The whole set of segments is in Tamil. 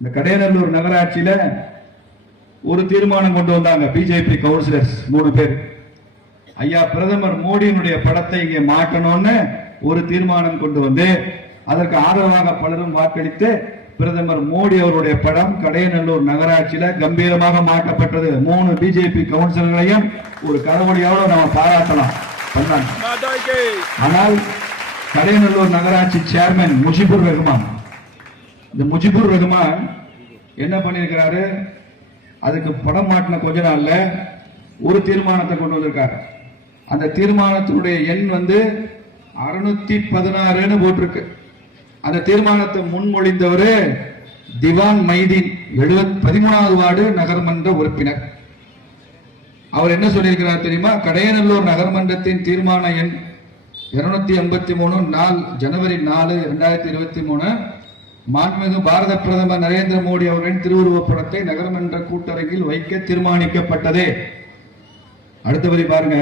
இந்த கடையநல்லூர் நகராட்சியில ஒரு தீர்மானம் கொண்டு வந்தாங்க பிஜேபி கவுன்சிலர்ஸ் மூணு பேர். ஐயா பிரதமர் மோடியினுடைய படத்தை இங்கே மாட்டணும்னு ஒரு தீர்மானம் கொண்டு வந்து அதற்கு ஆதரவாக பலரும் வாக்களித்து பிரதமர் மோடி அவருடைய படம் கடையநல்லூர் நகராட்சியில கம்பீரமாக மாற்றப்பட்டது. மூணு பிஜேபி கவுன்சிலர்களையும் ஒரு கரவொலியோட நம்ம பாராட்டலாம். ஆனால் கடையநல்லூர் நகராட்சி சேர்மன் முஷிபுர் ரஹ்மான் இந்த முஜிபுர் ரஹ்மான் என்ன பண்ணியிருக்கிறாரு? அதுக்கு படம் மாட்டின கொஞ்ச நாள்ல ஒரு தீர்மானத்தை கொண்டு வந்திருக்காரு. அந்த தீர்மானத்தினுடைய எண் வந்து அறுநூத்தி பதினாறுன்னு போட்டிருக்கு. அந்த தீர்மானத்தை முன்மொழிந்தவர் திவான் மைதீன் எழுபத் பதிமூணாவது வார்டு நகர்மன்ற உறுப்பினர். அவர் என்ன சொல்லியிருக்கிறார் தெரியுமா? கடையநல்லூர் நகர்மன்றத்தின் தீர்மான எண் இருநூத்தி எண்பத்தி மூணு நாள் ஜனவரி நாலு இரண்டாயிரத்தி இருபத்தி மூணு மாண்புமிகு பாரத பிரதமர் நரேந்திர மோடி அவர்களின் திருவுருவப் படத்தை நகரமன்ற கூட்டரங்கில் வைக்க தீர்மானிக்கப்பட்டது. அடுத்தபடி பாருங்க.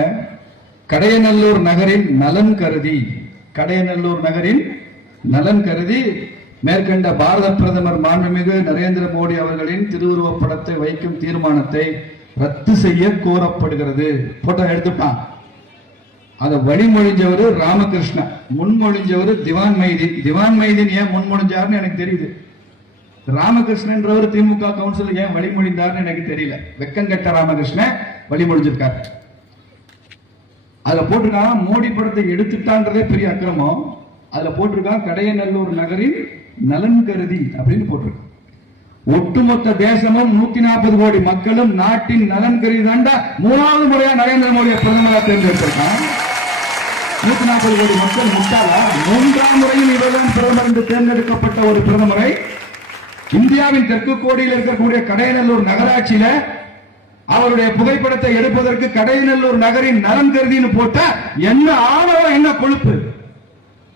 கடையநல்லூர் நகரின் நலன் கருதி கடையநல்லூர் நகரின் நலன் கருதி மேற்கண்ட பாரத பிரதமர் மாண்புமிகு நரேந்திர மோடி அவர்களின் திருவுருவப் படத்தை வைக்கும் தீர்மானத்தை ரத்து செய்ய கோரப்படுகிறது. போட்டோ எடுத்துட்டான் அதை வழிமொழிஞ்சவர் ராமகிருஷ்ணன் முன்மொழிஞ்சவர் திவான் மைதீன். திவான் மைதீன் ஏன் முன்மொழிஞ்சாருன்னு எனக்கு தெரியுது. ராமகிருஷ்ணன்றவர் திமுக கவுன்சில் ஏன் வழிமொழிந்தார்னு எனக்கு தெரியல. வெக்கங்கட்ட ராமகிருஷ்ணன் வழிமொழிஞ்சிருக்காரு. அதுல போட்டிருக்கான் மோடி படத்தை எடுத்துட்டான்றதே பெரிய அக்கிரமம். அதுல போட்டிருக்கான் கடையநல்லூர் நகரின் நலன் கருதி அப்படின்னு போட்டிருக்கு. ஒட்டுமொத்த தேசமும் நூத்தி நாற்பது கோடி மக்களும் நாட்டின் நலன் கருதி தாண்டா மூணாவது முறையா நரேந்திர மோடியை பிரதமராக தேர்ந்தெடுத்திருக்கான் நூத்தி நாற்பது கோடி மக்கள் முட்டாளா? மூன்றாம் முறையில் இவர்தான் பிரதமர் என்று தேர்ந்தெடுக்கப்பட்ட ஒரு பிரதமரை இந்தியாவின் தெற்கு கோடியில் இருக்கக்கூடிய கடையநல்லூர் நகராட்சியில அவருடைய புகைப்படத்தை எடுப்பதற்கு கடையநல்லூர் நகரின் நலன் கருதின்னு போட்ட என்ன ஆணவம் என்ன கொழுப்பு?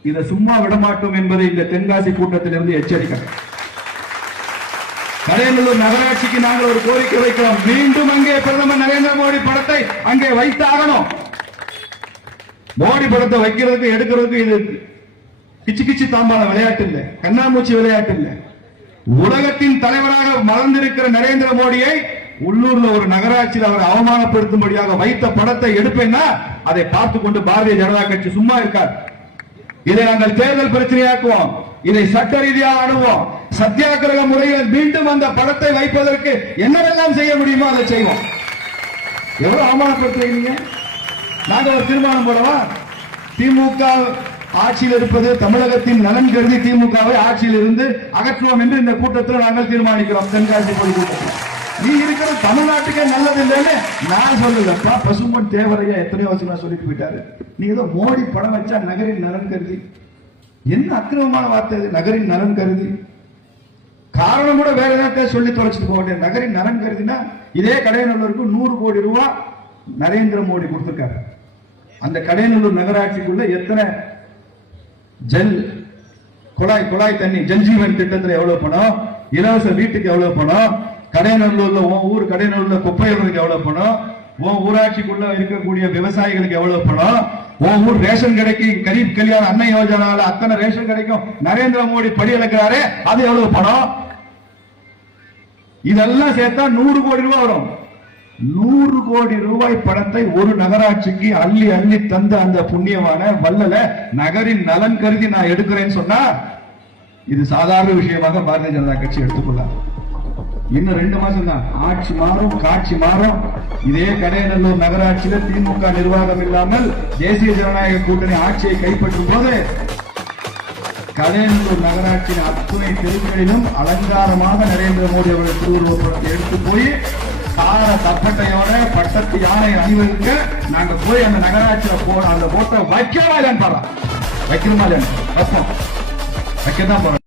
இதை சும்மா விடமாட்டோம் என்பதை இந்த தென்காசி கூட்டத்திலிருந்து எச்சரிக்கிறேன் கடையநல்லூர் நகராட்சிக்கு நாங்கள் ஒரு கோரிக்கை வைக்கிறோம். மீண்டும் அங்கே பிரதமர் நரேந்திர மோடி படத்தை அங்கே வைத்தாகணும். மோடி படத்தை வைக்கிறதுக்கு எடுக்கிறதுக்கு இது கிச்சு கிச்சு தாம்பாள விளையாட்டு இல்ல. கண்ணாமூச்சி விளையாட்டு இல்லை. உலகத்தின் தலைவராக மறந்திருக்கிற நரேந்திர மோடியை உள்ளூர்ல ஒரு நகராட்சியில் அவர் அவமானப்படுத்தும்படியாக வைத்த படத்தை எடுப்பேன்னா அதை பார்த்து கொண்டு பாரதிய ஜனதா கட்சி சும்மா இருக்கார் இதை நாங்கள் தேர்தல் பிரச்சனையாக்குவோம். இதை சட்ட ரீதியாக அணுவோம். சத்தியாகிரக முறையில் மீண்டும் அந்த படத்தை வைப்பதற்கு என்னவெல்லாம் செய்ய முடியுமோ அதை செய்வோம். எவ்வளவு அவமானப்படுத்துறீங்க நாங்க ஒரு தீர்மானம் போடவா? திமுக ஆட்சியில் இருப்பது தமிழகத்தின் நலன் கருதி திமுகவை ஆட்சியில் இருந்து அகற்றுவோம் என்று இந்த கூட்டத்தில் நாங்கள் தீர்மானிக்கிறோம். தென்காசி பொது கூட்டத்தில். நீ இருக்கிற தமிழ்நாட்டுக்கே நல்லது இல்லைன்னு நான் சொல்லலப்பா பசும்பொன் தேவரையா எத்தனையோ நான் சொல்லிட்டு போயிட்டாரு. நீங்க ஏதோ மோடி படம் வச்சா நகரின் நலன் கருதி. என்ன அக்கிரமமான வார்த்தை இது? நகரின் நலன் கருதி. காரணம் கூட வேற ஏதாவது சொல்லி தொலைச்சிட்டு போக வேண்டிய நகரின் நலன் கருதினா இதே கடையநல்லூருக்கு நூறு கோடி ரூபாய் நரேந்திர மோடி கொடுத்துருக்காரு. அந்த கடையநல்லூர் நகராட்சிக்குள்ள எத்தனை ஜல் குழாய் குழாய் தண்ணி ஜல்ஜீவன் திட்டத்துல எவ்வளவு பணம்? இலவச வீட்டுக்கு எவ்வளவு பணம்? கடையநல்லூர்ல உன் ஊர் கடையநல்லூர்ல குப்பைகளுக்கு எவ்வளவு பணம்? உன் ஊராட்சிக்குள்ள இருக்கக்கூடிய விவசாயிகளுக்கு எவ்வளவு பணம்? உன் ஊர் ரேஷன் கடைக்கு கரீப் கல்யாண அன்னை யோஜனால அத்தனை ரேஷன் கிடைக்கும் நரேந்திர மோடி படி இழக்கிறாரு அது எவ்வளவு பணம்? இதெல்லாம் சேர்த்தா நூறு கோடி ரூபாய் வரும். நூறு கோடி ரூபாய் பணத்தை ஒரு நகராட்சிக்கு அள்ளி அள்ளி தந்த அந்த புண்ணியமான வல்லல நகரின் நலன் கருதி நான் எடுக்கிறேன்னு சொன்னா இது சாதாரண விஷயமாக பாரதிய ஜனதா கட்சி எடுத்துக்கொள்ள இன்னும் ரெண்டு மாசம் தான். ஆட்சி மாறும் காட்சி மாறும். இதே கடையநல்லூர் நகராட்சியில திமுக நிர்வாகம் இல்லாமல் தேசிய ஜனநாயக கூட்டணி ஆட்சியை கைப்பற்றும் போது கடையநல்லூர் நகராட்சியின் அத்துணை தெருக்களிலும் அலங்காரமாக நரேந்திர மோடி அவர்கள் திருவுருவப்படத்தை எடுத்து போய் கால தப்பட்டையோட பட்டத்து யானை அணிவகுக்க நாங்க போய் அந்த நகராட்சியில போன அந்த போட்ட வைக்கவா இல்லைன்னு பாரு. வைக்கிறோமா இல்லையா வைக்கதான் போறோம்.